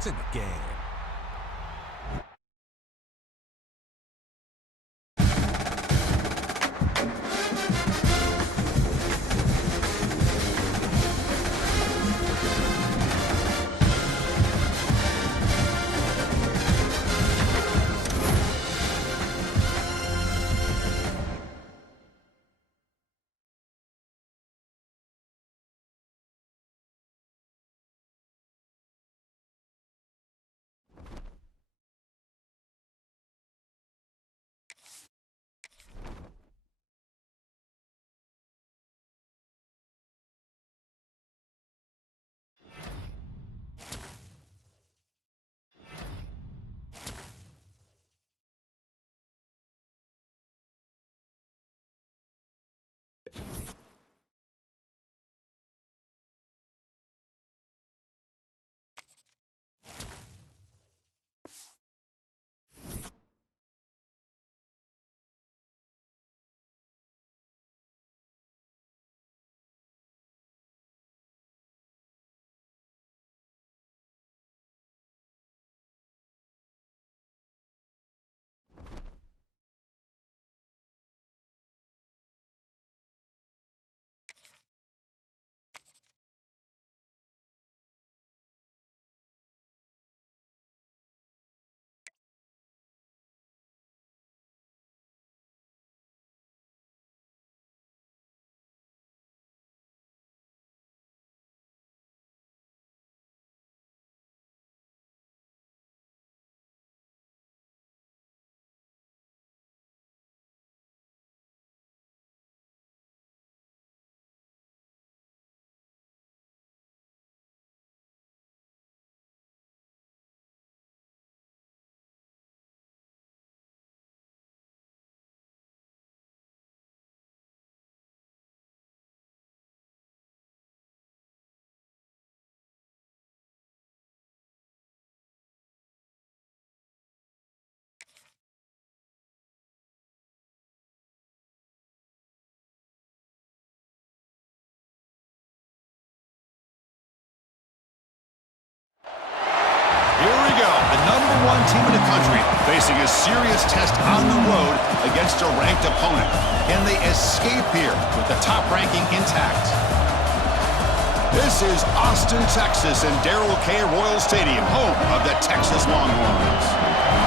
It's in the game. #1 team in the country facing a serious test on the road against a ranked opponent. Can they escape here with the top ranking intact? This is Austin, Texas, and Darrell K. Royal Stadium, home of the Texas Longhorns.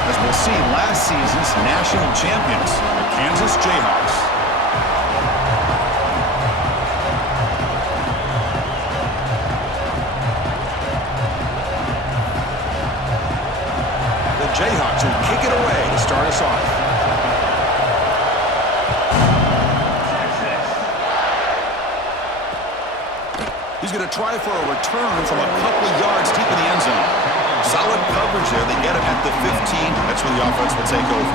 As we'll see, last season's national champions, the Kansas Jayhawks. Jayhawks will kick it away to start us off. He's going to try for a return from a couple of yards deep in the end zone. Solid coverage there. They get him at the 15. That's where the offense will take over.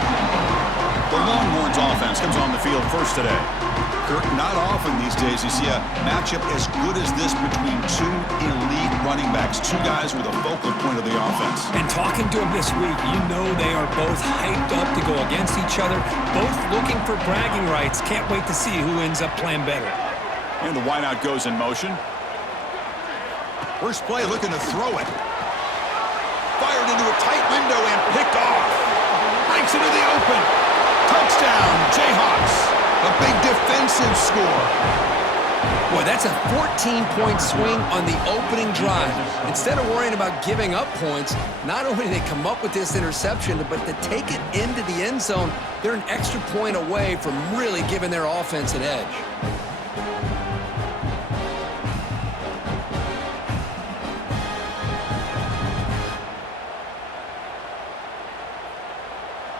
The Longhorns offense comes on the field first today. Kirk, not often these days you see a matchup as good as this between two elite running backs, two guys with a focal point of the offense. And talking to them this week, you know they are both hyped up to go against each other, both looking for bragging rights. Can't wait to see who ends up playing better. And the wideout goes in motion. First play, looking to throw it. Fired into a tight window and picked off. Breaks into the open. Touchdown, Jayhawks. A big defensive score. Boy, that's a 14-point swing on the opening drive. Instead of worrying about giving up points, not only do they come up with this interception, but to take it into the end zone, they're an extra point away from really giving their offense an edge.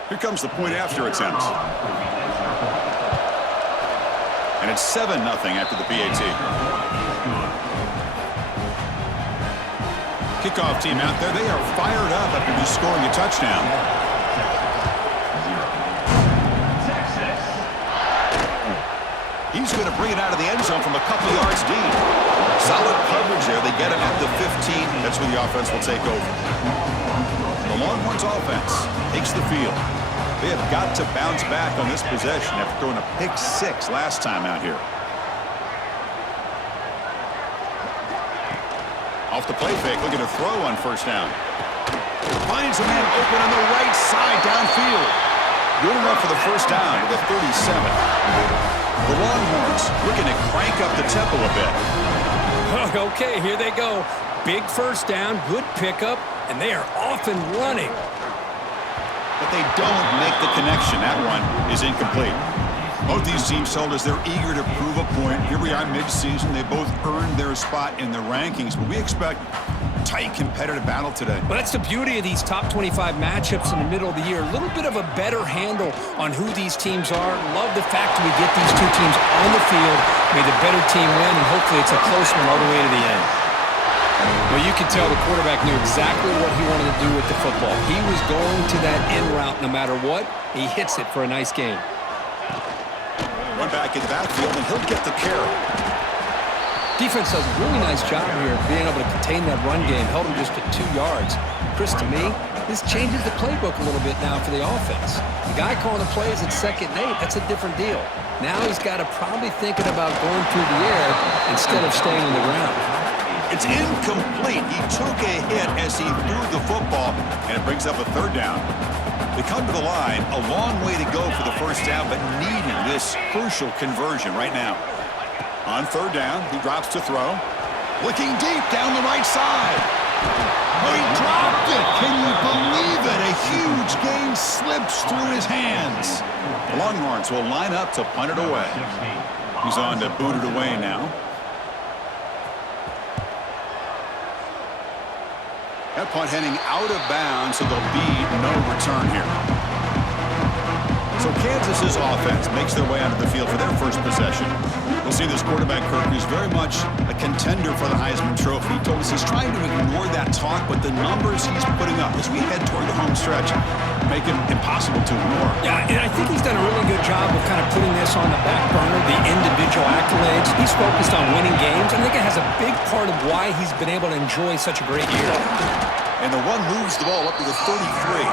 Here comes the point after attempt. And it's 7-0 after the PAT. Kickoff team out there, they are fired up after just scoring a touchdown. He's going to bring it out of the end zone from a couple yards deep. Solid coverage there. They get him at the 15. That's where the offense will take over. The Longhorns offense takes the field. They have got to bounce back on this possession after throwing a pick 6 last time out here. Off the play fake, looking to throw on first down. Finds a man open on the right side downfield. Good enough for the first down to the 37. The Longhorns looking to crank up the tempo a bit. Okay, here they go. Big first down, good pickup, and they are off and running. But they don't make the connection. That one is incomplete. Both these teams told us they're eager to prove a point. Here we are mid-season. They both earned their spot in the rankings, but we expect tight competitive battle today. Well, that's the beauty of these top 25 matchups in the middle of the year. A little bit of a better handle on who these teams are. Love the fact that we get these two teams on the field. May the better team win, and hopefully it's a close one all the way to the end. Well, you can tell the quarterback knew exactly what he wanted to do with the football. He was going to that in route no matter what. He hits it for a nice gain. One back in the backfield, and he'll get the carry. Defense does a really nice job here of being able to contain that run game. Held him just to 2 yards. Chris, to me, this changes the playbook a little bit now for the offense. The guy calling the plays at 2nd and 8, that's a different deal. Now he's got to probably thinking about going through the air instead of staying on the ground. It's incomplete. He took a hit as he threw the football, and it brings up a 3rd down. They come to the line, a long way to go for the first down, but needing this crucial conversion right now. On 3rd down, he drops to throw. Looking deep down the right side. Oh, he dropped it. Can you believe it? A huge gain slips through his hands. The Longhorns will line up to punt it away. He's on to boot it away now. That punt heading out of bounds, so there'll be no return here. So Kansas's offense makes their way onto the field for their first possession. We'll see this quarterback, Kirk, is very much a contender for the Heisman Trophy. He told us he's trying to ignore that talk, but the numbers he's putting up as we head toward the home stretch make it impossible to ignore. Yeah, and I think he's done a really good job of kind of putting this on the back burner, the individual accolades. He's focused on winning games. I think it has a big part of why he's been able to enjoy such a great year. And the one moves the ball up to the 33.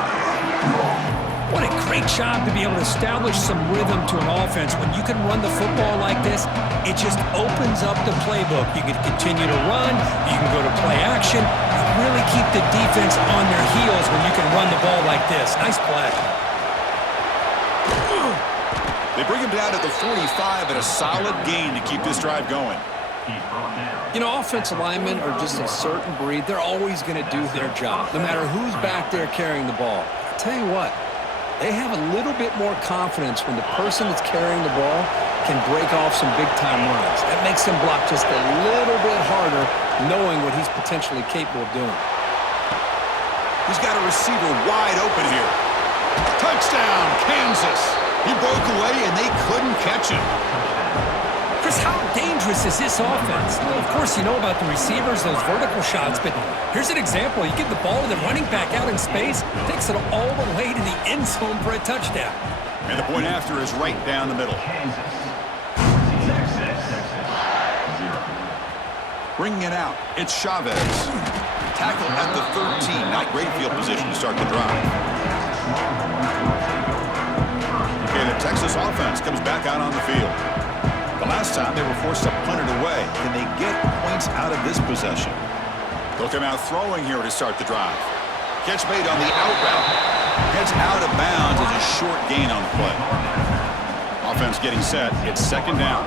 What a great job to be able to establish some rhythm to an offense. When you can run the football like this, it just opens up the playbook. You can continue to run. You can go to play action. You really keep the defense on their heels when you can run the ball like this. Nice play. They bring him down at the 45, and a solid gain to keep this drive going. You know, offensive linemen are just a certain breed. They're always going to do their job, no matter who's back there carrying the ball. I'll tell you what. They have a little bit more confidence when the person that's carrying the ball can break off some big-time runs. That makes them block just a little bit harder, knowing what he's potentially capable of doing. He's got a receiver wide open here. Touchdown, Kansas. He broke away, and they couldn't catch him. Chris, how dangerous is this offense? Well, of course, you know about the receivers, those vertical shots, but here's an example. You give the ball to the running back out in space, takes it all the way to the end zone for a touchdown. And the point after is right down the middle. Bringing it out, it's Chavez. Tackle at the 13. Not great field position to start the drive. Okay, the Texas offense comes back out on the field. The last time they were forced to punt it away. Can they get points out of this possession? They'll come out throwing here to start the drive. Catch made on the out route. Heads out of bounds as a short gain on the play. Offense getting set. It's 2nd down.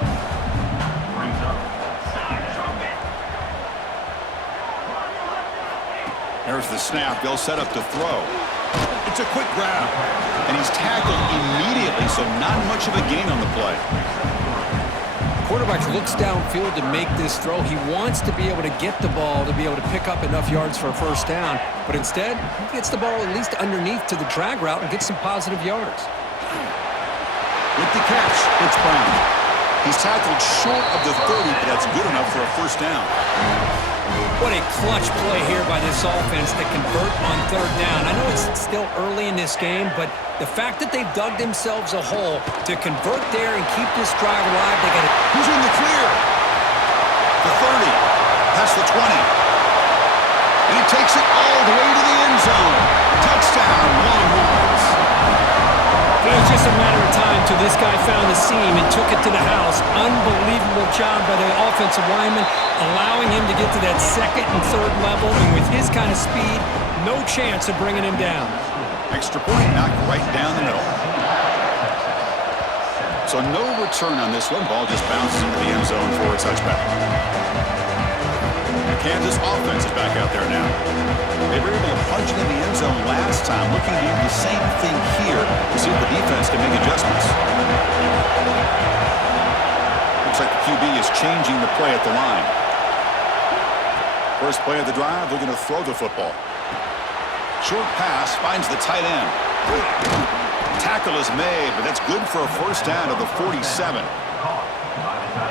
There's the snap. They'll set up to throw. It's a quick grab. And he's tackled immediately, so not much of a gain on the play. Quarterback looks downfield to make this throw. He wants to be able to get the ball to be able to pick up enough yards for a first down, but instead, he gets the ball at least underneath to the drag route and gets some positive yards. With the catch, it's Brown. He's tackled short of the 30, but that's good enough for a first down. What a clutch play here by this offense to convert on 3rd down. I know it's still early in this game, but the fact that they've dug themselves a hole to convert there and keep this drive alive, they got it. Who's in the clear? The 30, past the 20. And he takes it all the way to the end zone. Touchdown, Longhorns. It was just a matter of time till this guy found the seam and took it to the house. Unbelievable job by the offensive lineman, allowing him to get to that 2nd and 3rd level. And with his kind of speed, No chance of bringing him down. Extra point knocked right down the middle. So no return on this one. Ball just bounces into the end zone for a touchback. The Kansas offense is back out there now. They were able to punch it in the end zone last time. Looking to do the same thing here to see if the defense can make adjustments. Looks like the QB is changing the play at the line. First play of the drive, they're going to throw the football. Short pass finds the tight end. Tackle is made, but that's good for a first down to the 47.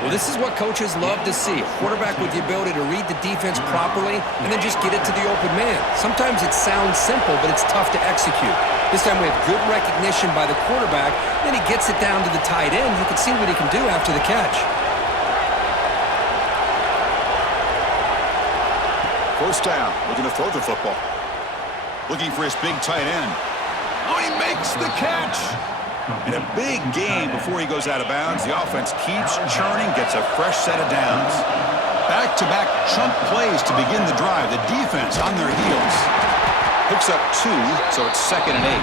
Well, this is what coaches love to see. A quarterback with the ability to read the defense properly and then just get it to the open man. Sometimes it sounds simple, but it's tough to execute. This time we have good recognition by the quarterback. Then he gets it down to the tight end. You can see what he can do after the catch. First down, looking to throw the football. Looking for his big tight end. Oh, he makes the catch. And a big gain before he goes out of bounds. The offense keeps churning, gets a fresh set of downs. Back-to-back chunk plays to begin the drive. The defense on their heels. Picks up 2, so it's 2nd and 8.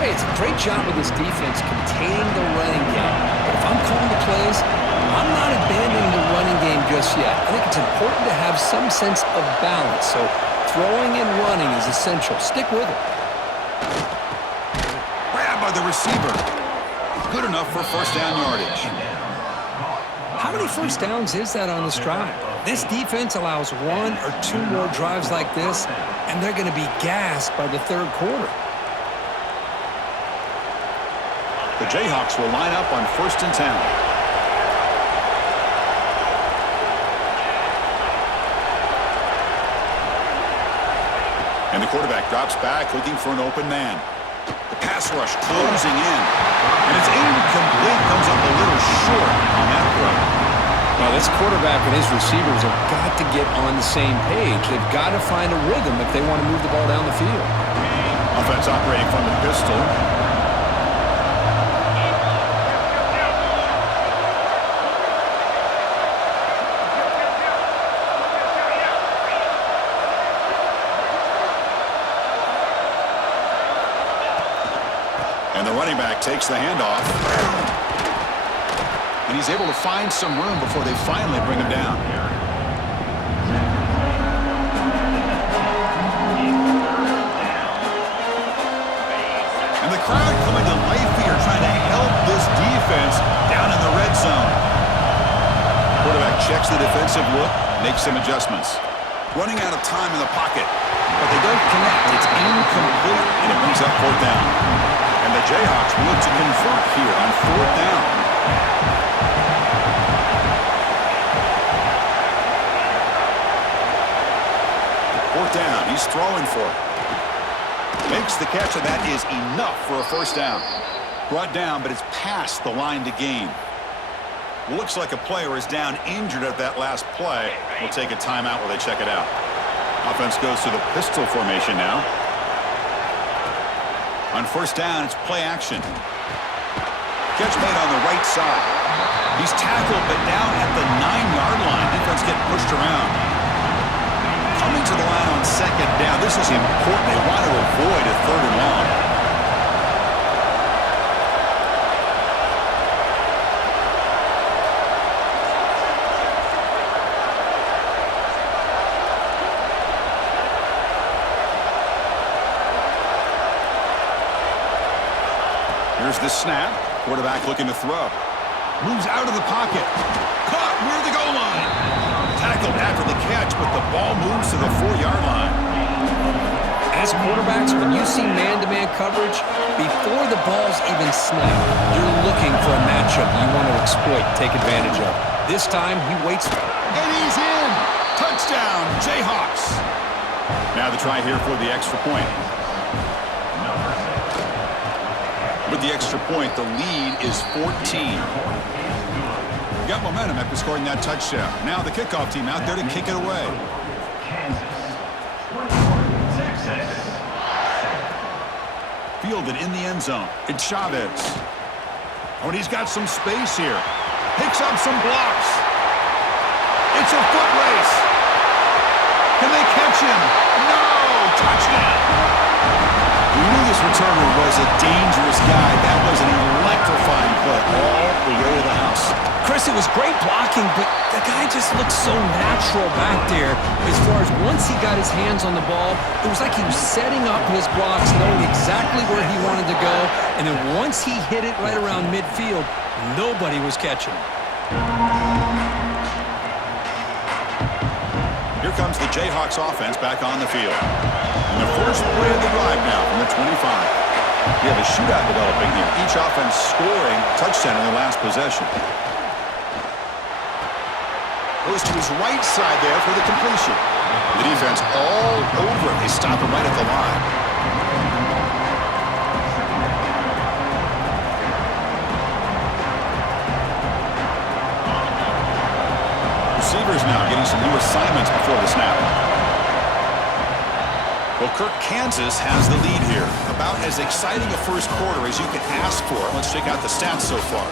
Hey, it's a great job with this defense containing the running game. But if I'm calling the plays, I'm not abandoning the running game just yet. I think it's important to have some sense of balance. So throwing and running is essential. Stick with it. Grab by the receiver. Good enough for first down yardage. How many first downs is that on this drive? This defense allows 1 or 2 more drives like this, and they're going to be gassed by the third quarter. The Jayhawks will line up on 1st and 10. And the quarterback drops back, looking for an open man. The pass rush closing in. And it's incomplete. Comes up a little short on that throw. Now, this quarterback and his receivers have got to get on the same page. They've got to find a rhythm if they want to move the ball down the field. Offense operating from the pistol. And the running back takes the handoff. And he's able to find some room before they finally bring him down. And the crowd coming to life here, trying to help this defense down in the red zone. Quarterback checks the defensive look, makes some adjustments. Running out of time in the pocket. But they don't connect. It's incomplete, and it brings up 4th down. And the Jayhawks look to convert here on 4th down. Fourth down, he's throwing for it. Makes the catch, and that is enough for a first down. Brought down, but it's past the line to gain. Looks like a player is down injured at that last play. We'll take a timeout while they check it out. Offense goes to the pistol formation now. On first down, it's play action. Catch made on the right side. He's tackled, but down at the 9-yard line. Defense getting pushed around. Coming to the line on 2nd down. This is important. They want to avoid a 3rd and long. Here's the snap. Quarterback looking to throw. Moves out of the pocket. Caught near the goal line. Tackled after the catch, but the ball moves to the 4-yard line. As quarterbacks, when you see man-to-man coverage, before the ball's even snapped, you're looking for a matchup you want to exploit, take advantage of. This time, he waits. And he's in. Touchdown, Jayhawks. Now the try here for the extra point. With the extra point, the lead is 14. Got momentum after scoring that touchdown. Now the kickoff team out there to kick it away. Fielded in the end zone. It's Chavez. Oh, and he's got some space here. Picks up some blocks. It's a foot race. Can they catch him? No! touchdown. We knew this returner was a dangerous guy. That was an electrifying play all the way to the house. Chris, it was great blocking, but the guy just looked so natural back there. As far as once he got his hands on the ball, it was like he was setting up his blocks, knowing exactly where he wanted to go. And then once he hit it right around midfield, nobody was catching him. Here comes the Jayhawks offense back on the field. And the first play of the drive now from the 25. We have a shootout developing here. Each offense scoring touchdown in their last possession. Goes to his right side there for the completion. The defense all over it. They stop him right at the line. Receivers now getting some new assignments before the snap. Well, Kirk, Kansas has the lead here. About as exciting a first quarter as you can ask for. Let's check out the stats so far.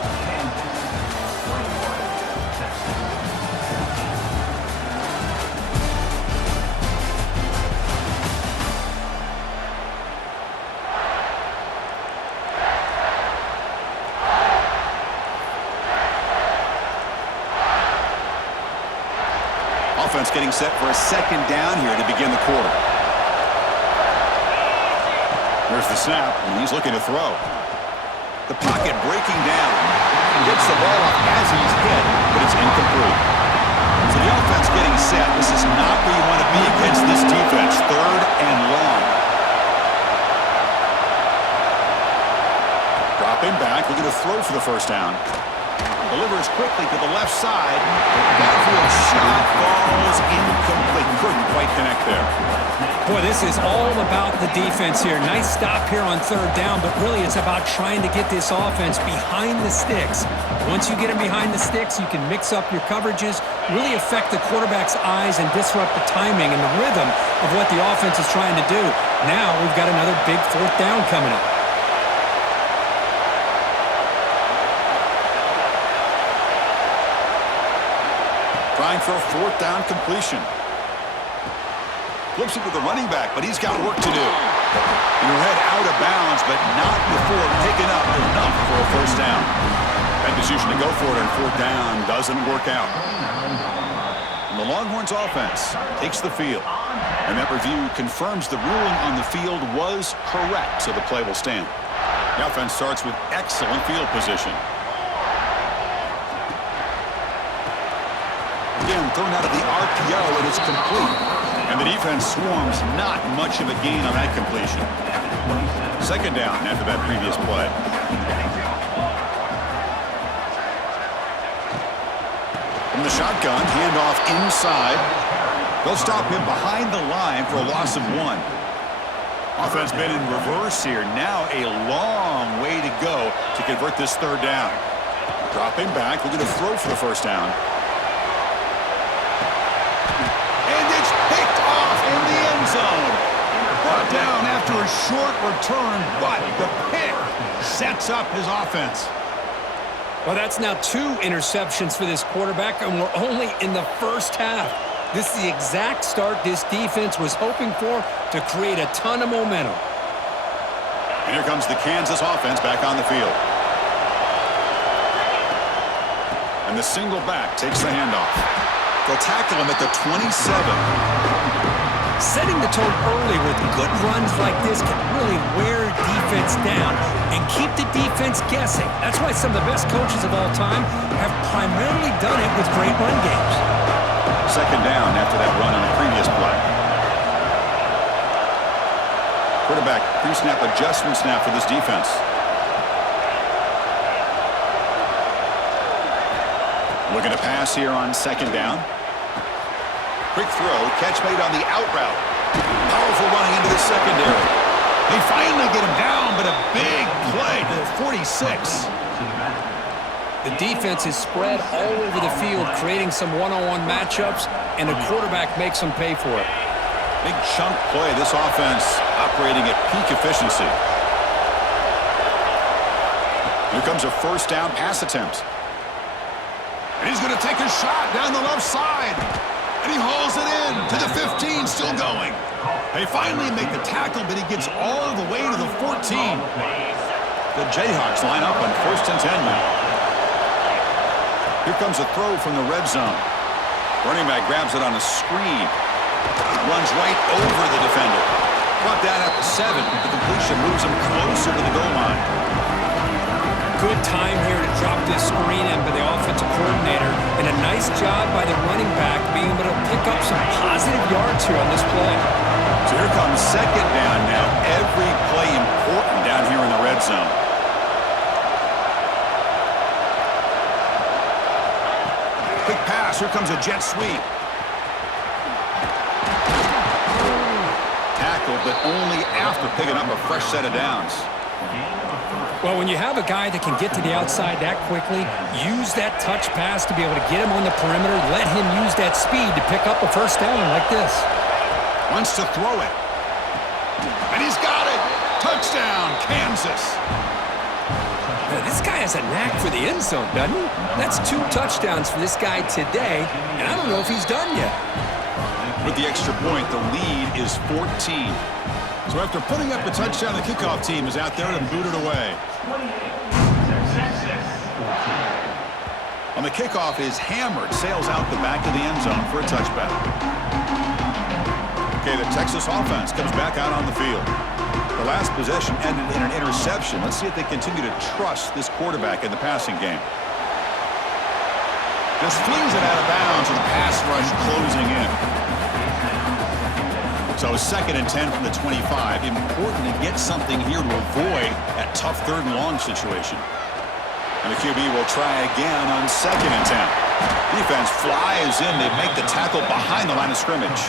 Offense getting set for a second down here to begin the quarter. There's the snap, and he's looking to throw. The pocket breaking down. Gets the ball off as he's hit, but it's incomplete. So the offense getting set. This is not where you want to be against this defense. Third and long. Dropping back, looking to throw for the first down. Delivers quickly to the left side. Downfield shot falls incomplete. Couldn't quite connect there. Boy, this is all about the defense here. Nice stop here on third down, but really it's about trying to get this offense behind the sticks. Once you get them behind the sticks, you can mix up your coverages, really affect the quarterback's eyes and disrupt the timing and the rhythm of what the offense is trying to do. Now we've got another big fourth down coming up. Trying for a fourth down completion. Flips it to the running back, but he's got work to do. And he'll head out of bounds, but not before picking up enough for a first down. That decision to go for it on fourth down doesn't work out. And the Longhorns offense takes the field. And that review confirms the ruling on the field was correct, so the play will stand. The offense starts with excellent field position. Again, thrown out of the RPO, and it's complete. And the defense swarms, not much of a gain on that completion. Second down after that previous play. From the shotgun, handoff inside. They'll stop him behind the line for a loss of 1. Offense been in reverse here. Now a long way to go to convert this third down. Dropping back, looking to throw for the first down. Zone. Brought down after a short return, but the pick sets up his offense. Well, that's now 2 interceptions for this quarterback, and we're only in the first half. This is the exact start this defense was hoping for to create a ton of momentum. And here comes the Kansas offense back on the field. And the single back takes the handoff. They'll tackle him at the 27. Setting the tone early with good runs like this can really wear defense down and keep the defense guessing. That's why some of the best coaches of all time have primarily done it with great run games. Second down after that run on the previous play. Quarterback pre-snap adjustment snap for this defense. Looking to pass here on second down. Quick throw, catch made on the out route. Powerful running into the secondary. They finally get him down, but a big play to the 46. The defense is spread all over the field, creating some one-on-one matchups, and the quarterback makes them pay for it. Big chunk play. This offense operating at peak efficiency. Here comes a first down pass attempt. And he's going to take a shot down the left side. And he hauls it in to the 15, still going. They finally make the tackle, but he gets all the way to the 14. The Jayhawks line up on 1st and 10 now. Here comes a throw from the red zone. Running back grabs it on a screen. Runs right over the defender. Brought that up to 7. The completion moves him closer to the goal line. Good time here to drop this screen in by the offensive coordinator, and a nice job by the running back being able to pick up some positive yards here on this play. So here comes 2nd down now. Every play important down here in the red zone. Quick pass. Here comes a jet sweep. Tackled, but only after picking up a fresh set of downs. Well, when you have a guy that can get to the outside that quickly, use that touch pass to be able to get him on the perimeter, let him use that speed to pick up a 1st down like this. Wants to throw it. And he's got it. Touchdown, Kansas. Now, this guy has a knack for the end zone, doesn't he? That's 2 touchdowns for this guy today, and I don't know if he's done yet. With the extra point, the lead is 14. So after putting up a touchdown, the kickoff team is out there to boot it away. On the kickoff is hammered, sails out the back of the end zone for a touchback. Okay, the Texas offense comes back out on the field. The last possession ended in an interception. Let's see if they continue to trust this quarterback in the passing game. Just flings it out of bounds and the pass rush closing in. So 2nd and 10 from the 25. Important to get something here to avoid that tough 3rd and long situation. And the QB will try again on 2nd and 10. Defense flies in. They make the tackle behind the line of scrimmage.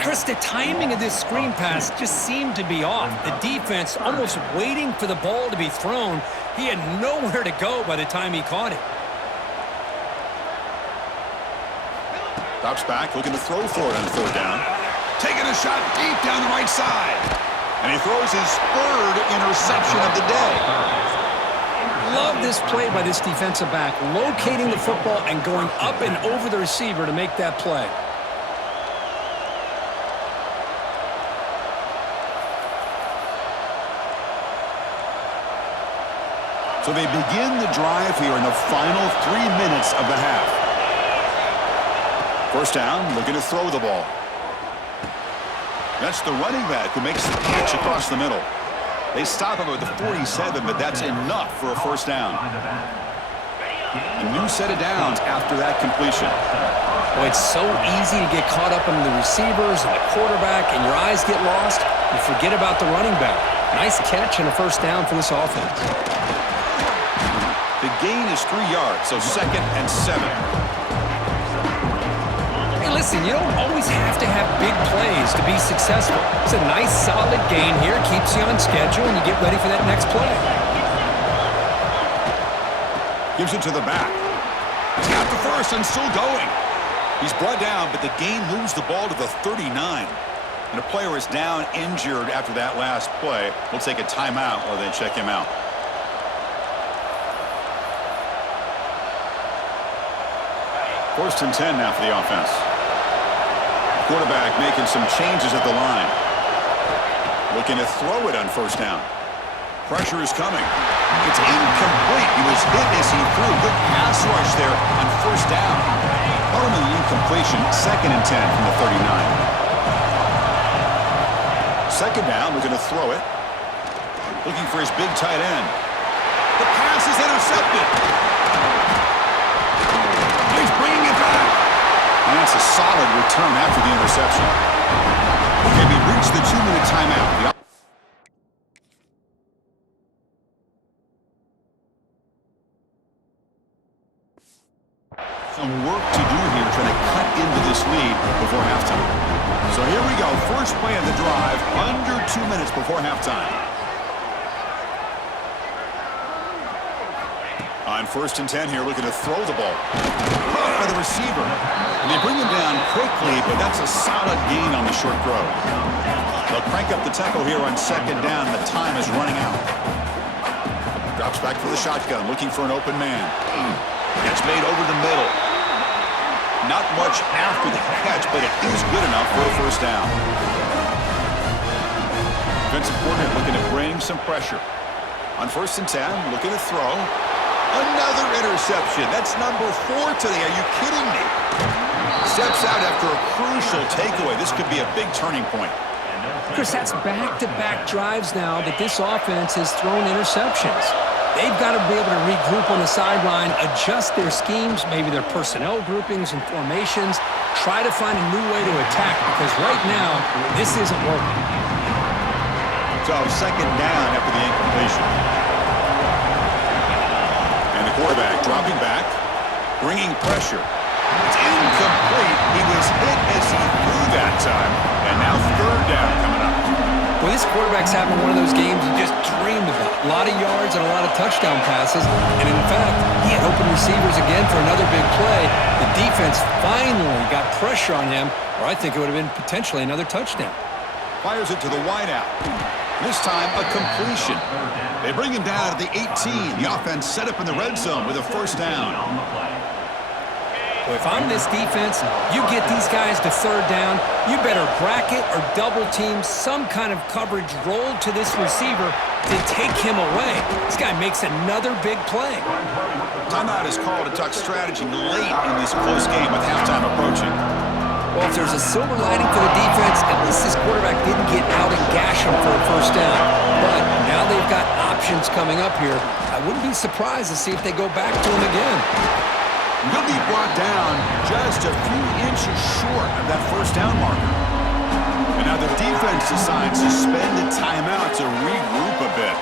Chris, the timing of this screen pass just seemed to be off. The defense almost waiting for the ball to be thrown. He had nowhere to go by the time he caught it. Drops back, looking to throw for it on 3rd down. Taking a shot deep down the right side. And he throws his 3rd interception of the day. Love this play by this defensive back, locating the football and going up and over the receiver to make that play. So they begin the drive here in the final 3 minutes of the half. 1st down, looking to throw the ball. That's the running back who makes the catch across the middle. They stop him at the 47, but that's enough for a 1st down. A new set of downs after that completion. Well, it's so easy to get caught up in the receivers and the quarterback, and your eyes get lost. You forget about the running back. Nice catch and a 1st down for this offense. The gain is 3 yards, so 2nd and 7. Hey, listen, you don't always have to have big plays to be successful. It's a nice, solid gain here. Keeps you on schedule, and you get ready for that next play. Gives it to the back. He's got the 1st and still going. He's brought down, but the gain moves the ball to the 39. And a player is down injured after that last play. We'll take a timeout while they check him out. First and 10 now for the offense. Quarterback making some changes at the line. Looking to throw it on 1st down. Pressure is coming. It's incomplete. He was hit as he threw. Good pass rush there on 1st down. Bottom of the incompletion. 2nd and 10 from the 39. 2nd down. Looking to throw it. Looking for his big tight end. The pass is intercepted. He's bringing it back. And that's a solid return after the interception. Okay, we reached the 2-minute timeout. Some work to do here trying to cut into this lead before halftime. So here we go. First play of the drive, under 2 minutes before halftime. On 1st and 10 here, looking to throw the ball. Caught by the receiver. And they bring him down quickly, but that's a solid gain on the short throw. They'll crank up the tempo here on 2nd down. The time is running out. Drops back for the shotgun, looking for an open man. Gets made over the middle. Not much after the catch, but it is good enough for a first down. Defensive coordinator looking to bring some pressure. On 1st and 10, looking to throw. Another interception. That's number 4 today. Are you kidding me? Steps out after a crucial takeaway. This could be a big turning point. Chris, that's back-to-back drives now that this offense has thrown interceptions. They've got to be able to regroup on the sideline, adjust their schemes, maybe their personnel groupings and formations, try to find a new way to attack, because right now, this isn't working. So 2nd down after the incompletion. And the quarterback dropping back, bringing pressure. It's incomplete. He was hit as he threw that time. And now 3rd down coming up. Well, this quarterback's having one of those games you just dreamed about. A lot of yards and a lot of touchdown passes. And in fact, he had open receivers again for another big play. The defense finally got pressure on him, or I think it would have been potentially another touchdown. Fires it to the wideout. This time, a completion. They bring him down at the 18. The offense set up in the red zone with a first down. Well, if I'm this defense, you get these guys to 3rd down, you better bracket or double team some kind of coverage rolled to this receiver to take him away. This guy makes another big play. Timeout is called to talk strategy late in this close game with halftime approaching. Well, if there's a silver lining for the defense, at least this quarterback didn't get out and gash him for a first down. But now they've got options coming up here. I wouldn't be surprised to see if they go back to him again. He'll be brought down just a few inches short of that first down marker. And now the defense decides to spend a timeout to regroup a bit.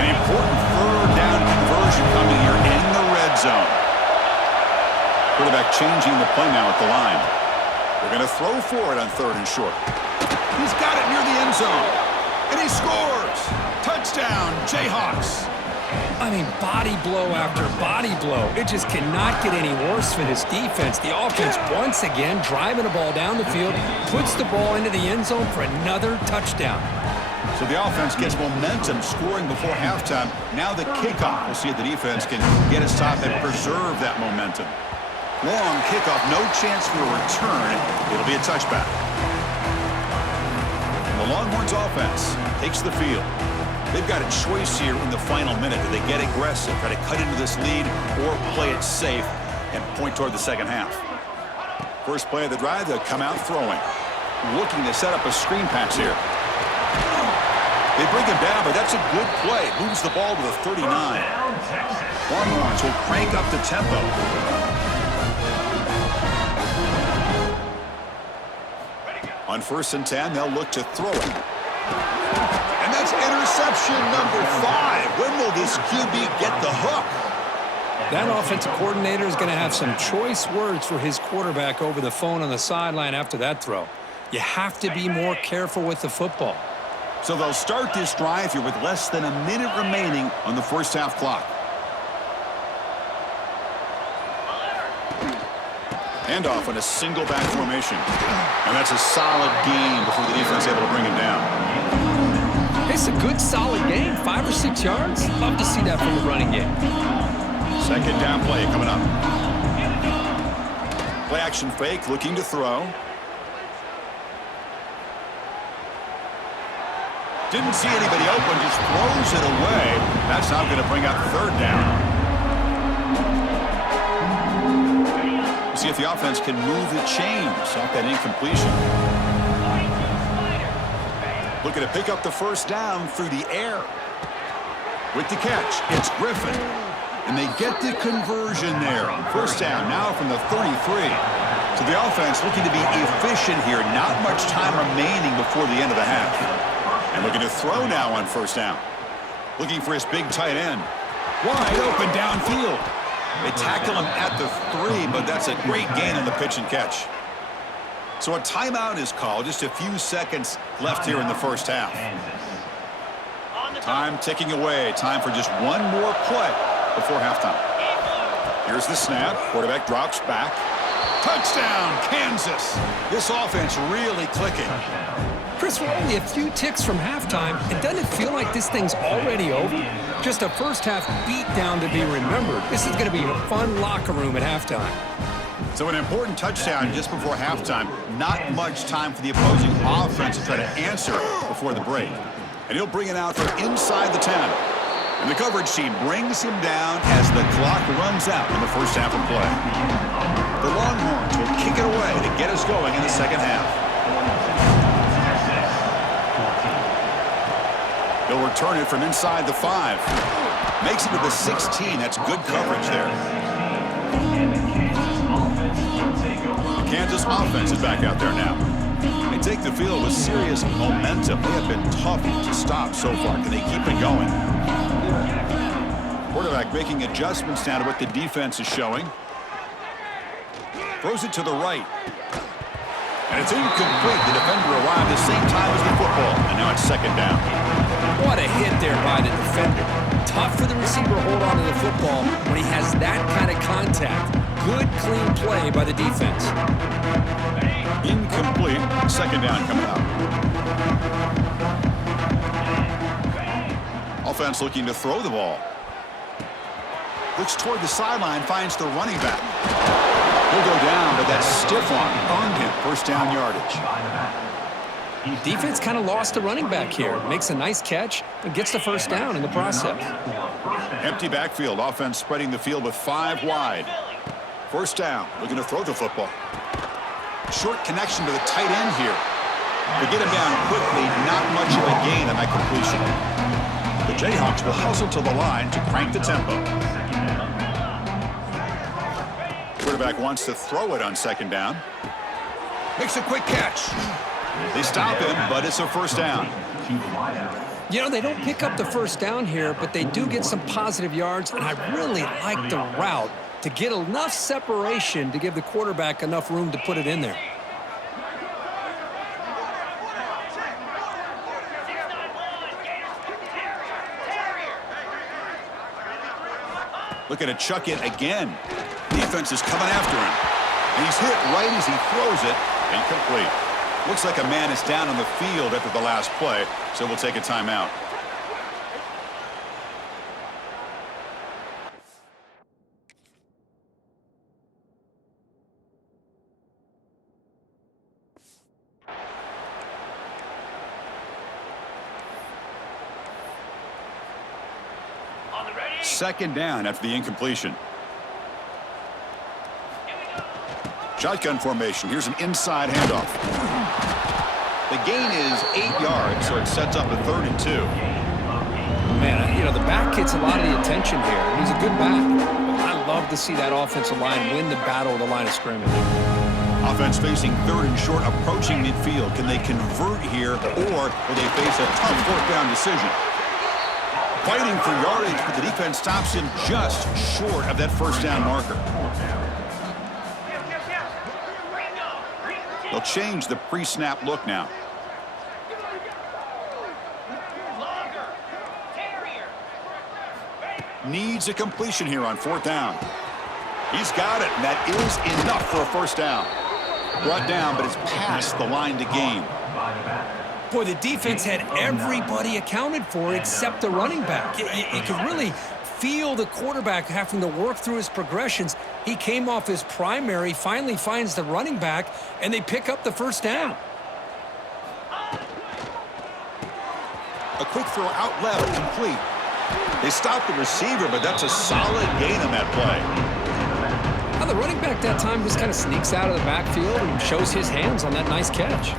An important 3rd down conversion coming here in the red zone. Quarterback changing the play now at the line. They're going to throw for it on 3rd and short. He's got it near the end zone. And he scores. Touchdown, Jayhawks. I mean, body blow after body blow. It just cannot get any worse for this defense. The offense, once again, driving the ball down the field, puts the ball into the end zone for another touchdown. So the offense gets momentum, scoring before halftime. Now the kickoff. We'll see if the defense can get a stop and preserve that momentum. Long kickoff, no chance for a return. It'll be a touchback. And the Longhorns offense takes the field. They've got a choice here in the final minute. Do they get aggressive, try to cut into this lead, or play it safe and point toward the second half? First play of the drive, they'll come out throwing. Looking to set up a screen pass here. They bring him down, but that's a good play. Moves the ball to the 39. Longhorns will crank up the tempo. On 1st and 10, they'll look to throw it. And that's interception number 5. When will this QB get the hook? That offensive coordinator is going to have some choice words for his quarterback over the phone on the sideline after that throw. You have to be more careful with the football. So they'll start this drive here with less than a minute remaining on the first half clock. Handoff in a single back formation. And that's a solid gain before the defense able to bring him down. It's a good, solid gain. 5 or 6 yards. Love to see that from the running game. 2nd down play coming up. Play action fake, looking to throw. Didn't see anybody open, just throws it away. That's now going to bring up 3rd down. See if the offense can move the chains off that incompletion. Looking to pick up the first down through the air. With the catch, it's Griffin. And they get the conversion there. First down now from the 33. So the offense looking to be efficient here. Not much time remaining before the end of the half. And looking to throw now on 1st down. Looking for his big tight end. Wide open downfield. They tackle him at the 3, but that's a great gain on the pitch and catch. So a timeout is called. Just a few seconds left here in the first half. Time ticking away. Time for just one more play before halftime. Here's the snap. Quarterback drops back. Touchdown, Kansas. This offense really clicking. Chris, we're only a few ticks from halftime, and doesn't it feel like this thing's already over? Just a first-half beatdown to be remembered. This is going to be a fun locker room at halftime. So an important touchdown just before halftime. Not much time for the opposing offense to try to answer before the break. And he'll bring it out from inside the 10. And the coverage team brings him down as the clock runs out in the first half of play. The Longhorns will kick it away to get us going in the second half. He'll return it from inside the 5. Makes it to the 16. That's good coverage there. The Kansas offense is back out there now. They take the field with serious momentum. They have been tough to stop so far. Can they keep it going? Quarterback making adjustments now to what the defense is showing. Throws it to the right. And it's incomplete. The defender arrived at the same time as the football. And now it's second down. What a hit there by the defender. Tough for the receiver to hold on to the football when he has that kind of contact. Good, clean play by the defense. Incomplete. Second down coming out. Offense looking to throw the ball. Looks toward the sideline, finds the running back. He'll go down, but that stiff arm earned him first down yardage. Defense kind of lost the running back here. Makes a nice catch and gets the first down in the process. Empty backfield. Offense spreading the field with 5 wide. First down. Looking to throw the football. Short connection to the tight end here. They get him down quickly. Not much of a gain on that completion. The Jayhawks will hustle to the line to crank the tempo. Quarterback wants to throw it on second down. Makes a quick catch. They stop him, but it's a first down. You know, they don't pick up the first down here, but they do get some positive yards, and I really like the route to get enough separation to give the quarterback enough room to put it in there. Looking to chuck it again. Defense is coming after him. And he's hit right as he throws it. Incomplete. Looks like a man is down on the field after the last play, so we'll take a timeout. Second down after the incompletion. Shotgun formation. Here's an inside handoff. The gain is 8 yards, so it sets up a 3rd and 2. Man, you know, the back gets a lot of the attention here. He's a good back. I love to see that offensive line win the battle of the line of scrimmage. Offense facing 3rd and short, approaching midfield. Can they convert here, or will they face a tough 4th down decision? Fighting for yardage, but the defense stops him just short of that first down marker. They'll change the pre-snap look now. Needs a completion here on 4th down. He's got it, and that is enough for a first down. Brought down, but it's past the line to gain. Boy, the defense had everybody accounted for except the running back. You could really feel the quarterback having to work through his progressions. He came off his primary, finally finds the running back, and they pick up the first down. A quick throw out left, complete. They stopped the receiver, but that's a solid gain on that play. Now, the running back that time just kind of sneaks out of the backfield and shows his hands on that nice catch.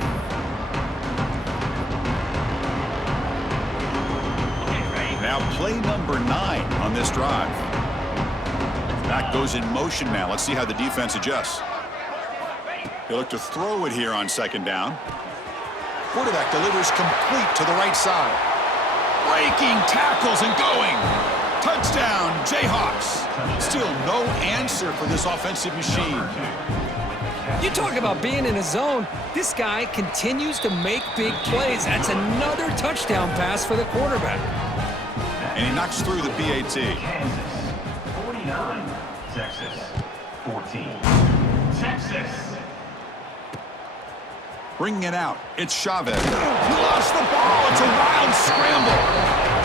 Now play number 9 on this drive. Back goes in motion now. Let's see how the defense adjusts. They look to throw it here on second down. Quarterback delivers complete to the right side. Breaking tackles and going. Touchdown, Jayhawks. Still no answer for this offensive machine. You talk about being in a zone. This guy continues to make big plays. That's another touchdown pass for the quarterback. And he knocks through the PAT. Kansas 49, Texas 14. Texas Bringing it out, it's Chavez. He lost the ball. It's a wild scramble.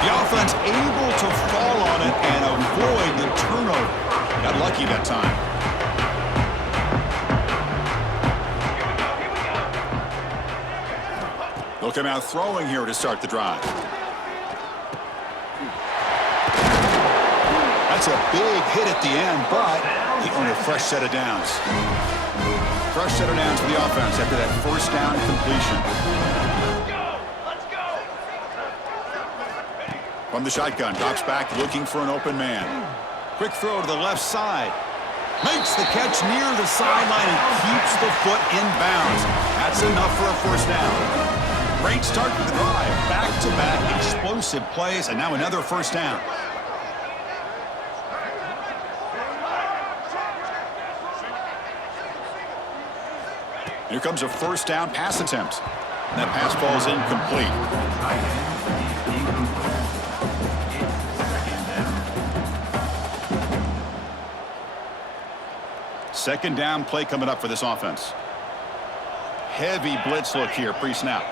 The offense able to fall on it and avoid the turnover. Got lucky that time. They'll come out throwing here to start the drive. That's a big hit at the end, but he earned a fresh set of downs. Fresh set of downs for the offense after that first down completion. Let's go. From the shotgun, drops back looking for an open man. Quick throw to the left side. Makes the catch near the sideline and keeps the foot in bounds. That's enough for a first down. Great start to the drive. Back-to-back explosive plays, and now another first down. Here comes a first down pass attempt. And that pass falls incomplete. Second down play coming up for this offense. Heavy blitz look here pre-snap.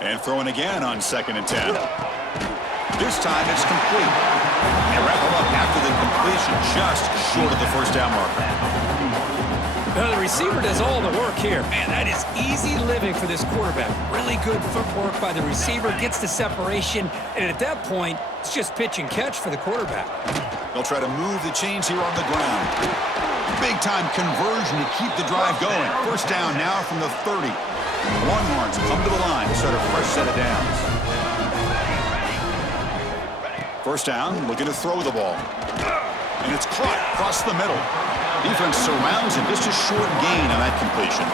And throwing again on 2nd and 10. This time it's complete. They wrap him up after the completion, just short of the first down marker. Now the receiver does all the work here. Man, that is easy living for this quarterback. Really good footwork by the receiver, gets the separation, and at that point, it's just pitch and catch for the quarterback. They'll try to move the chains here on the ground. Big-time conversion to keep the drive going. First down now from the 30. Longhorns come to the line to start a fresh set of downs. First down, looking to throw the ball. And it's caught across the middle. Defense surrounds him, just a short gain on that completion.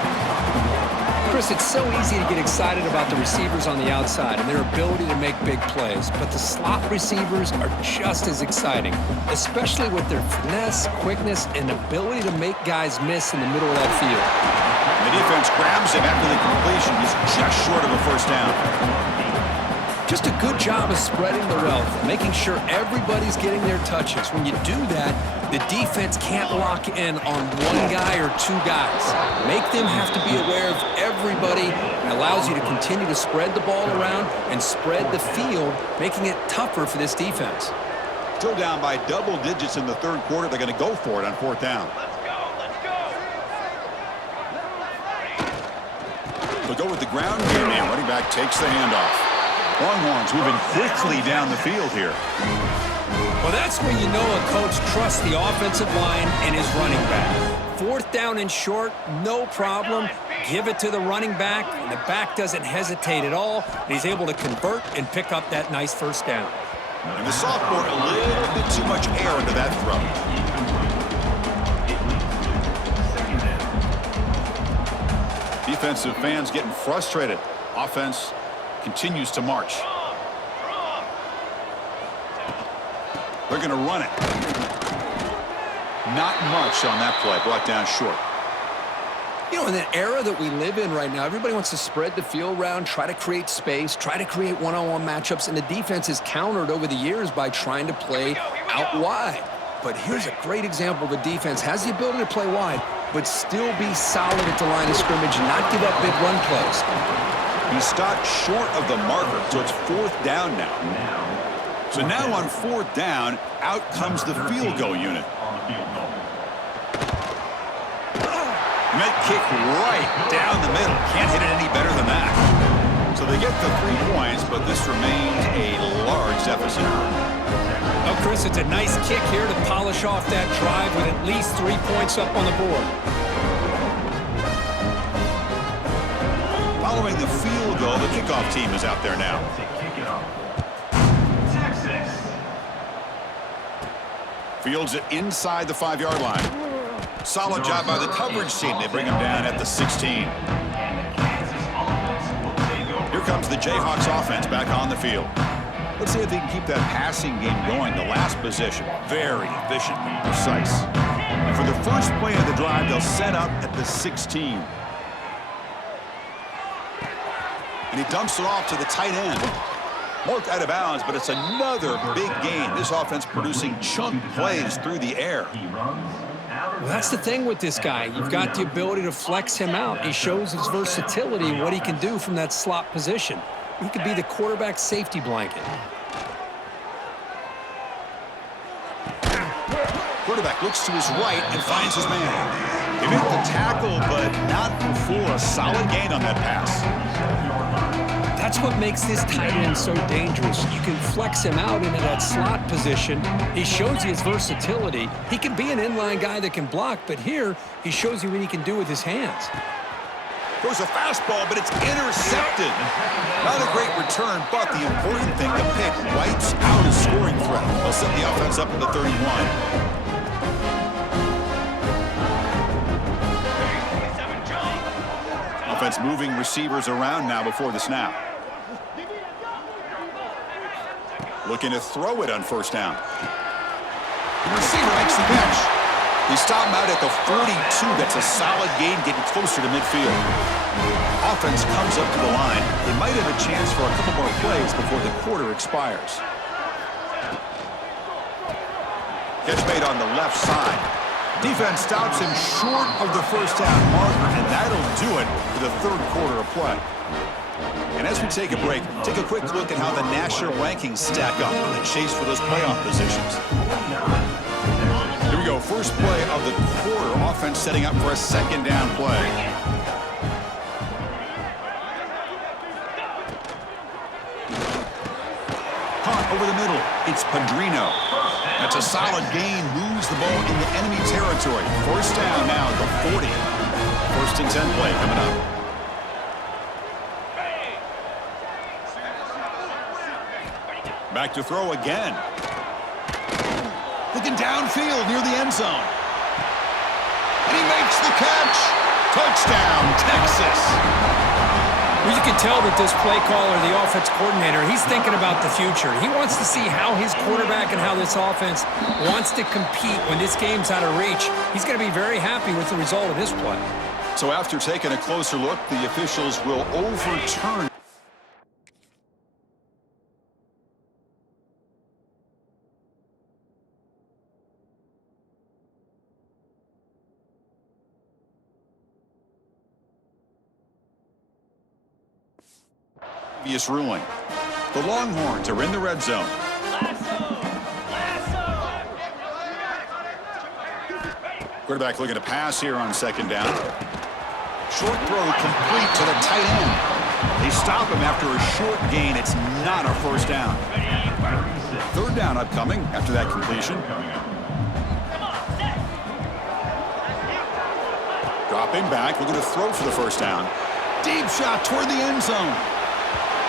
Chris, it's so easy to get excited about the receivers on the outside and their ability to make big plays, but the slot receivers are just as exciting, especially with their finesse, quickness, and ability to make guys miss in the middle of that field. The defense grabs him after the completion. He's just short of a first down. Just a good job of spreading the wealth, making sure everybody's getting their touches. When you do that, the defense can't lock in on one guy or two guys. Make them have to be aware of everybody. It allows you to continue to spread the ball around and spread the field, making it tougher for this defense. Still down by double digits in the third quarter. They're going to go for it on 4th down. They'll go with the ground game, and running back takes the handoff. Longhorns moving quickly down the field here. Well, that's where you know a coach trusts the offensive line and his running back. 4th down and short, no problem. Give it to the running back, and the back doesn't hesitate at all. He's able to convert and pick up that nice first down. And the sophomore, a little bit too much air into that throw. Defensive fans getting frustrated. Offense continues to march. They're going to run it. Not much on that play, brought down short. You know, in the era that we live in right now, everybody wants to spread the field around, try to create space, try to create one-on-one matchups, and the defense is countered over the years by trying to play out wide. But here's a great example of a defense has the ability to play wide, but still be solid at the line of scrimmage and not give up big run plays. He stopped short of the marker, so it's 4th down now. So now on 4th down, out comes the field goal unit. Met kick right down the middle. Can't hit it any better than that. So they get the 3 points, but this remains a large deficit. Oh, Chris, it's a nice kick here to polish off that drive with at least 3 points up on the board. Following the field goal, the kickoff team is out there now. Fields it inside the 5-yard line. Solid job by the coverage team. They bring him down at the 16. Here comes the Jayhawks offense back on the field. Let's see if they can keep that passing game going. The last possession, very efficient and precise. And for the first play of the drive, they'll set up at the 16. And he dumps it off to the tight end. Marked out of bounds, but it's another big gain. This offense producing chunk plays through the air. Well, that's the thing with this guy. You've got the ability to flex him out. He shows his versatility and what he can do from that slot position. He could be the quarterback's safety blanket. Quarterback looks to his right and finds his man. He made the tackle, but not before a solid gain on that pass. That's what makes this tight end so dangerous. You can flex him out into that slot position. He shows you his versatility. He can be an inline guy that can block, but here he shows you what he can do with his hands. Throws a fastball, but it's intercepted. Not a great return, but the important thing, the pick wipes out a scoring threat. They'll set the offense up at the 31. Offense moving receivers around now before the snap. Looking to throw it on first down. The receiver makes the catch. They stop him out at the 42. That's a solid gain, getting closer to midfield. Offense comes up to the line. They might have a chance for a couple more plays before the quarter expires. Catch made on the left side. Defense stops him short of the first down marker, and that'll do it for the third quarter of play. And as we take a break, take a quick look at how the national rankings stack up in the chase for those playoff positions. Here we go, first play of the quarter. Offense setting up for a second down play. Caught over the middle. It's Padrino. That's a solid gain. Moves the ball into enemy territory. First down now at the 40. First and 10 play coming up. Back to throw again. Looking downfield near the end zone. And he makes the catch. Touchdown, Texas. Well, you can tell that this play caller, the offense coordinator, he's thinking about the future. He wants to see how his quarterback and how this offense wants to compete when this game's out of reach. He's going to be very happy with the result of this play. So after taking a closer look, the officials will overturn. Previous ruling. The Longhorns are in the red zone. Quarterback looking to pass here on second down. Short throw complete to the tight end. They stop him after a short gain. It's not a first down. Third down upcoming after that completion. Dropping back, looking to throw for the first down. Deep shot toward the end zone.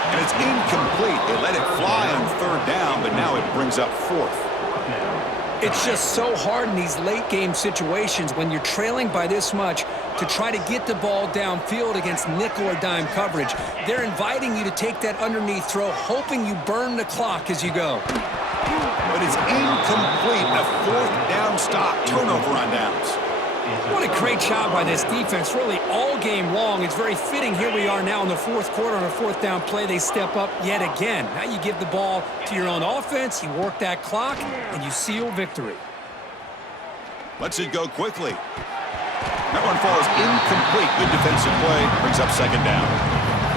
And it's incomplete. They let it fly on third down, but now it brings up fourth. It's just so hard in these late game situations when you're trailing by this much to try to get the ball downfield against nickel or dime coverage. They're inviting you to take that underneath throw, hoping you burn the clock as you go. But it's incomplete. A fourth down stop. Turnover on downs. What a great job by this defense, really all game long. It's very fitting. Here we are now in the fourth quarter on a fourth down play. They step up yet again. Now you give the ball to your own offense, you work that clock, and you seal victory. Lets it go quickly. That one falls incomplete. Good defensive play. Brings up second down.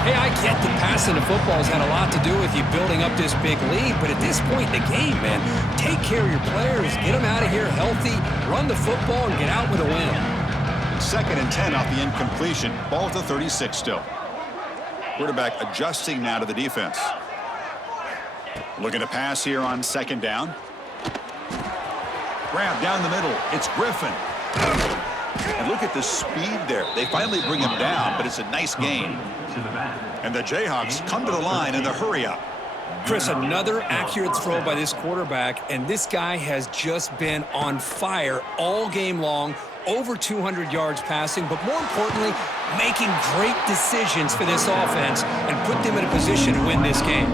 Hey, I get that passing the football has had a lot to do with you building up this big lead, but at this point in the game, man, take care of your players, get them out of here healthy, run the football, and get out with a win. Second and 10 off the incompletion. Ball at the 36 still. Quarterback adjusting now to the defense. Looking to pass here on second down. Grab down the middle. It's Griffin. And look at the speed there. They finally bring him down, but it's a nice gain. And the Jayhawks come to the line in the hurry up. Chris, another accurate throw by this quarterback, and this guy has just been on fire all game long, over 200 yards passing, but more importantly, making great decisions for this offense and put them in a position to win this game.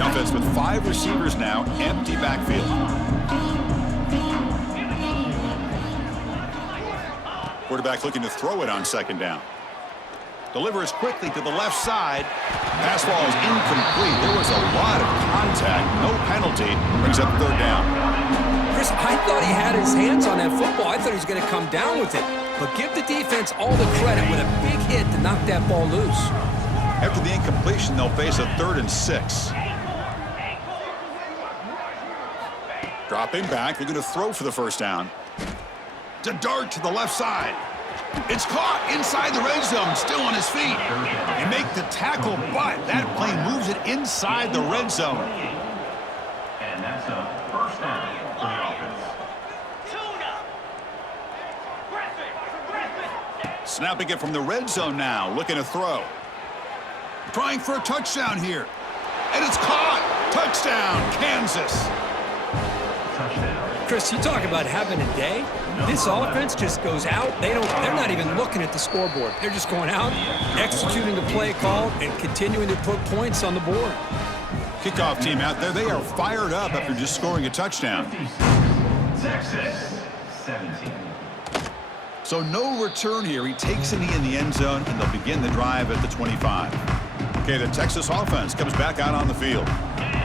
Offense with 5 receivers now, empty backfield. Quarterback looking to throw it on second down. Delivers quickly to the left side. Pass ball is incomplete. There was a lot of contact. No penalty. Brings up third down. Chris, I thought he had his hands on that football. I thought he was going to come down with it. But give the defense all the credit with a big hit to knock that ball loose. After the incompletion, they'll face a 3rd and 6. Dropping back. They're going to throw for the first down. To dart to the left side. It's caught inside the red zone, still on his feet. They make the tackle, but that play moves it inside the red zone. And that's a first down for the offense. Snapping it from the red zone now, looking to throw. Trying for a touchdown here. And it's caught. Touchdown, Kansas. Touchdown. Chris, you talk about having a day. This offense just goes out. They're not even looking at the scoreboard. They're just going out, executing the play call, and continuing to put points on the board. Kickoff team out there, they are fired up after just scoring a touchdown. Texas 17. So no return here. He takes a knee in the end zone, and they'll begin the drive at the 25. Okay, the Texas offense comes back out on the field.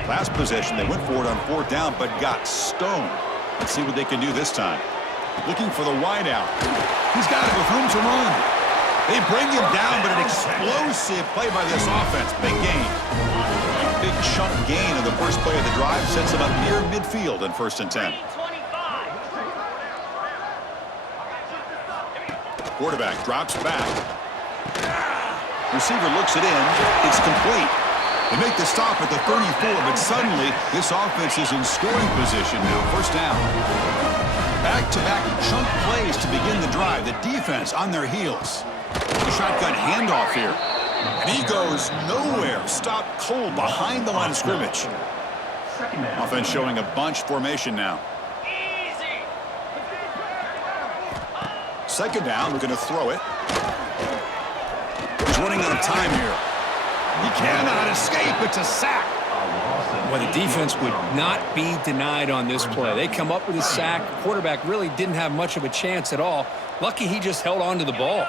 Last possession, they went for it on 4th down, but got stoned. Let's see what they can do this time. Looking for the wideout. He's got it with room to run. They bring him down, but an explosive play by this offense. Big gain. Big chunk gain in the first play of the drive sets him up near midfield in 1st and 10. Quarterback drops back. Receiver looks it in. It's complete. They make the stop at the 34, but suddenly this offense is in scoring position now. First down. Back-to-back chunk plays to begin the drive. The defense on their heels. The shotgun handoff here. And he goes nowhere. Stopped cold behind the line of scrimmage. Offense showing a bunch formation now. Second down, we're going to throw it. He's running out of time here. He cannot escape. It's a sack. Well, the defense would not be denied on this play. They come up with a sack. The quarterback really didn't have much of a chance at all. Lucky he just held on to the ball.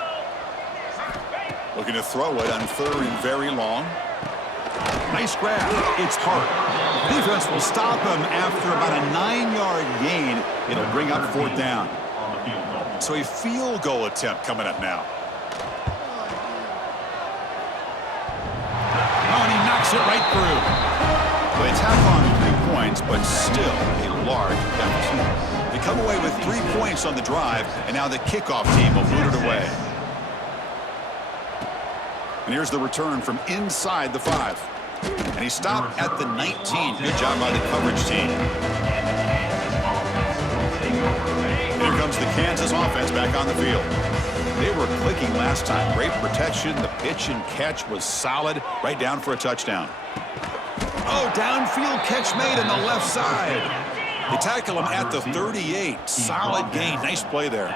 Looking to throw it on 3rd and very long. Nice grab. It's hard. Defense will stop him after about a 9-yard gain. It'll bring up 4th down. So a field goal attempt coming up now. Oh, and he knocks it right through. They tack on 3 points, but still a large deficit. They come away with 3 points on the drive, and now the kickoff team will boot it away. And here's the return from inside the 5. And he stopped at the 19. Good job by the coverage team. Here comes the Kansas offense back on the field. They were clicking last time. Great protection. The pitch and catch was solid. Right down for a touchdown. Oh, downfield catch made on the left side. They tackle him at the 38. Solid gain. Nice play there.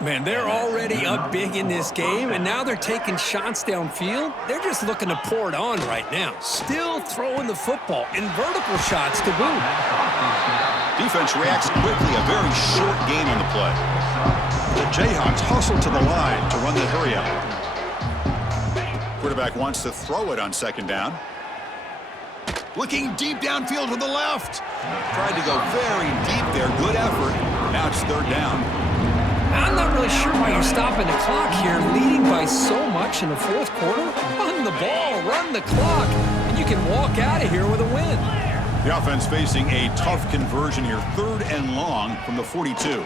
Man, they're already up big in this game, and now they're taking shots downfield. They're just looking to pour it on right now. Still throwing the football in vertical shots to boot. Defense reacts quickly. A very short gain on the play. The Jayhawks hustle to the line to run the hurry-up. Quarterback wants to throw it on 2nd down. Looking deep downfield to the left. Tried to go very deep there. Good effort. Now it's 3rd down. I'm not really sure why you're stopping the clock here, leading by so much in the 4th quarter. Run the ball, run the clock, and you can walk out of here with a win. The offense facing a tough conversion here. 3rd and long from the 42.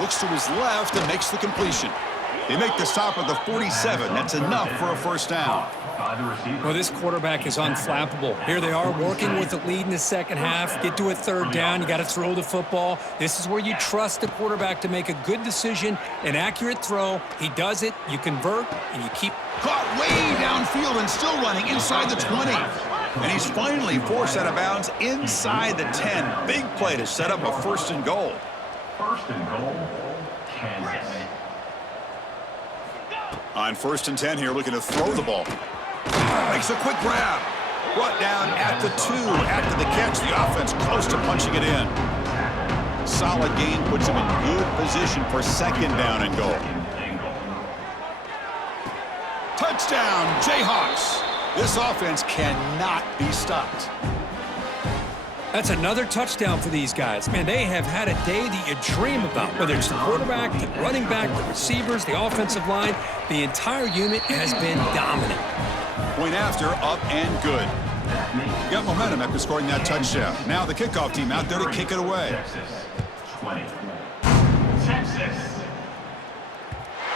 Looks to his left and makes the completion. They make the stop at the 47. That's enough for a first down. Well, this quarterback is unflappable. Here they are working with the lead in the second half. Get to a 3rd down. You got to throw the football. This is where you trust the quarterback to make a good decision, an accurate throw. He does it. You convert, and you keep. Caught way downfield and still running inside the 20. And he's finally forced out of bounds inside the 10. Big play to set up a 1st and goal. 1st and goal, Kansas. On 1st and 10 here, looking to throw the ball. Makes a quick grab. Brought down at the 2. After the catch, the offense close to punching it in. Solid gain puts him in good position for 2nd down and goal. Touchdown, Jayhawks. This offense cannot be stopped. That's another touchdown for these guys. Man, they have had a day that you dream about, whether it's the quarterback, the running back, the receivers, the offensive line. The entire unit has been dominant. Point after, up and good. Got momentum after scoring that touchdown. Now the kickoff team out there to kick it away. Texas 20. Texas.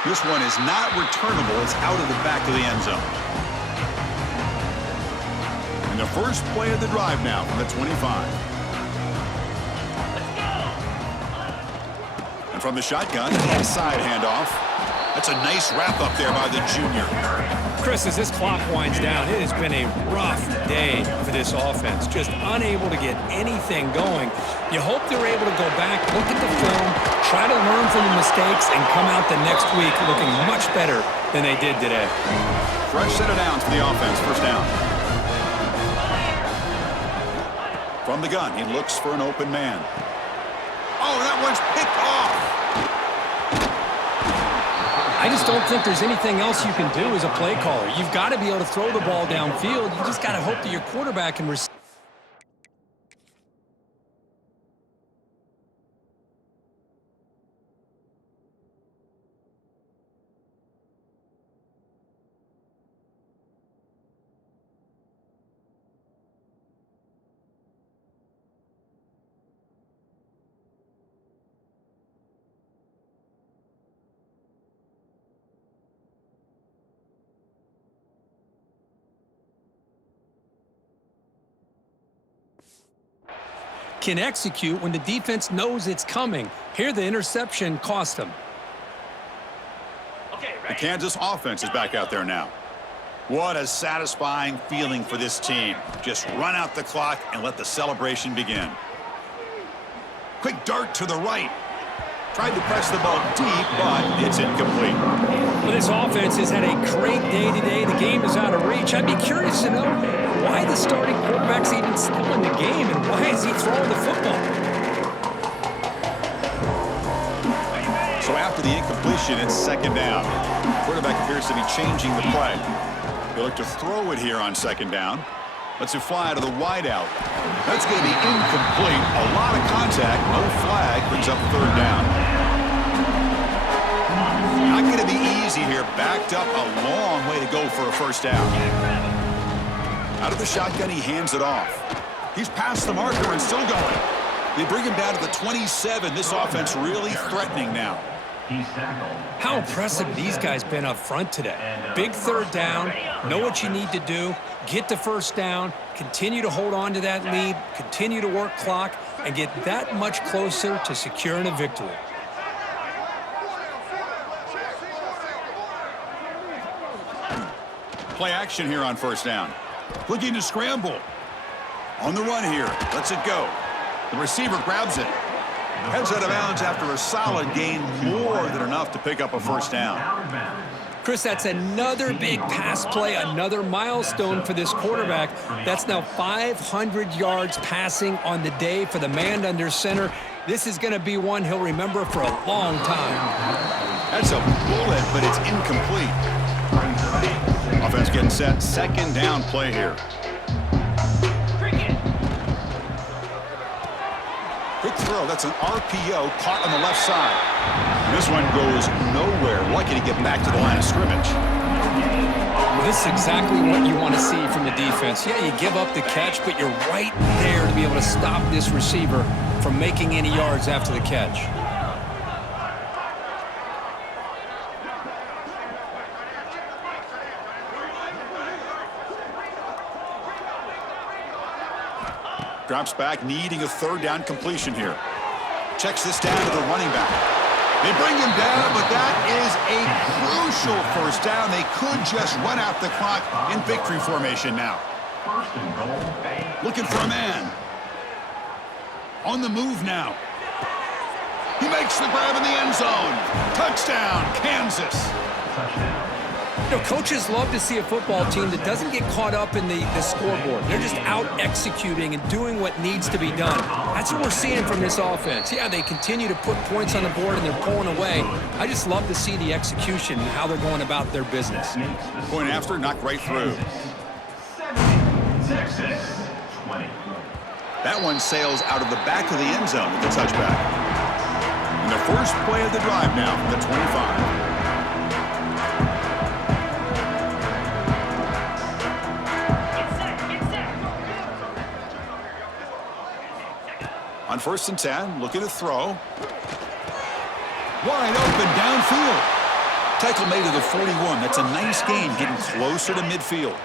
This one is not returnable. It's out of the back of the end zone. And the first play of the drive now from the 25. And from the shotgun, inside handoff. That's a nice wrap up there by the junior. Chris, as this clock winds down, it has been a rough day for this offense. Just unable to get anything going. You hope they're able to go back, look at the film, try to learn from the mistakes, and come out the next week looking much better than they did today. Fresh set of downs for the offense. First down. From the gun, he looks for an open man. Oh, that one's picked off. I just don't think there's anything else you can do as a play caller. You've got to be able to throw the ball downfield. You just got to hope that your quarterback can receive. Can execute when the defense knows it's coming. Here, the interception cost them. The Kansas offense is back out there now. What a satisfying feeling for this team. Just run out the clock and let the celebration begin. Quick dart to the right. Tried to press the ball deep, but it's incomplete. Well, this offense has had a great day today. The game is out of reach. I'd be curious to know why the starting quarterback's even still in the game, and why is he throwing the football? So after the incompletion, it's second down. Quarterback appears to be changing the play. They look to throw it here on second down. Lets it fly out of the wideout. That's going to be incomplete. A lot of contact, no flag, brings up third down. Not going to be easy here. Backed up a long way to go for a first down. Out of the shotgun, he hands it off. He's past the marker and still going. They bring him down to the 27. This offense really threatening now. How impressive these guys been up front today. Big third down, know what you need to do, get the first down, continue to hold on to that lead, continue to work clock, and get that much closer to securing a victory. Play action here on first down. Looking to scramble. On the run here. Lets it go. The receiver grabs it. Heads out of bounds after a solid gain, more than enough to pick up a first down. Chris, that's another big pass play, another milestone for this quarterback. That's now 500 yards passing on the day for the man under center. This is going to be one he'll remember for a long time. That's a bullet, but it's incomplete. Offense getting set. Second down play here. Quick throw. That's an RPO caught on the left side. This one goes nowhere. Lucky to get back to the line of scrimmage. Well, this is exactly what you want to see from the defense. Yeah, you give up the catch, but you're right there to be able to stop this receiver from making any yards after the catch. Drops back, needing a third down completion here. Checks this down to the running back. They bring him down, but that is a crucial first down. They could just run out the clock in victory formation now. Looking for a man. On the move now. He makes the grab in the end zone. Touchdown, Kansas. You know, coaches love to see a football team that doesn't get caught up in the scoreboard. They're just out executing and doing what needs to be done. That's what we're seeing from this offense. Yeah, they continue to put points on the board and they're pulling away. I just love to see the execution and how they're going about their business. Point after, knocked right through. Texas 20. That one sails out of the back of the end zone with the touchback. And the first play of the drive now from the 25. On 1st and 10, looking to throw. Wide open downfield. Tackle made to the 41. That's a nice gain, getting closer to midfield.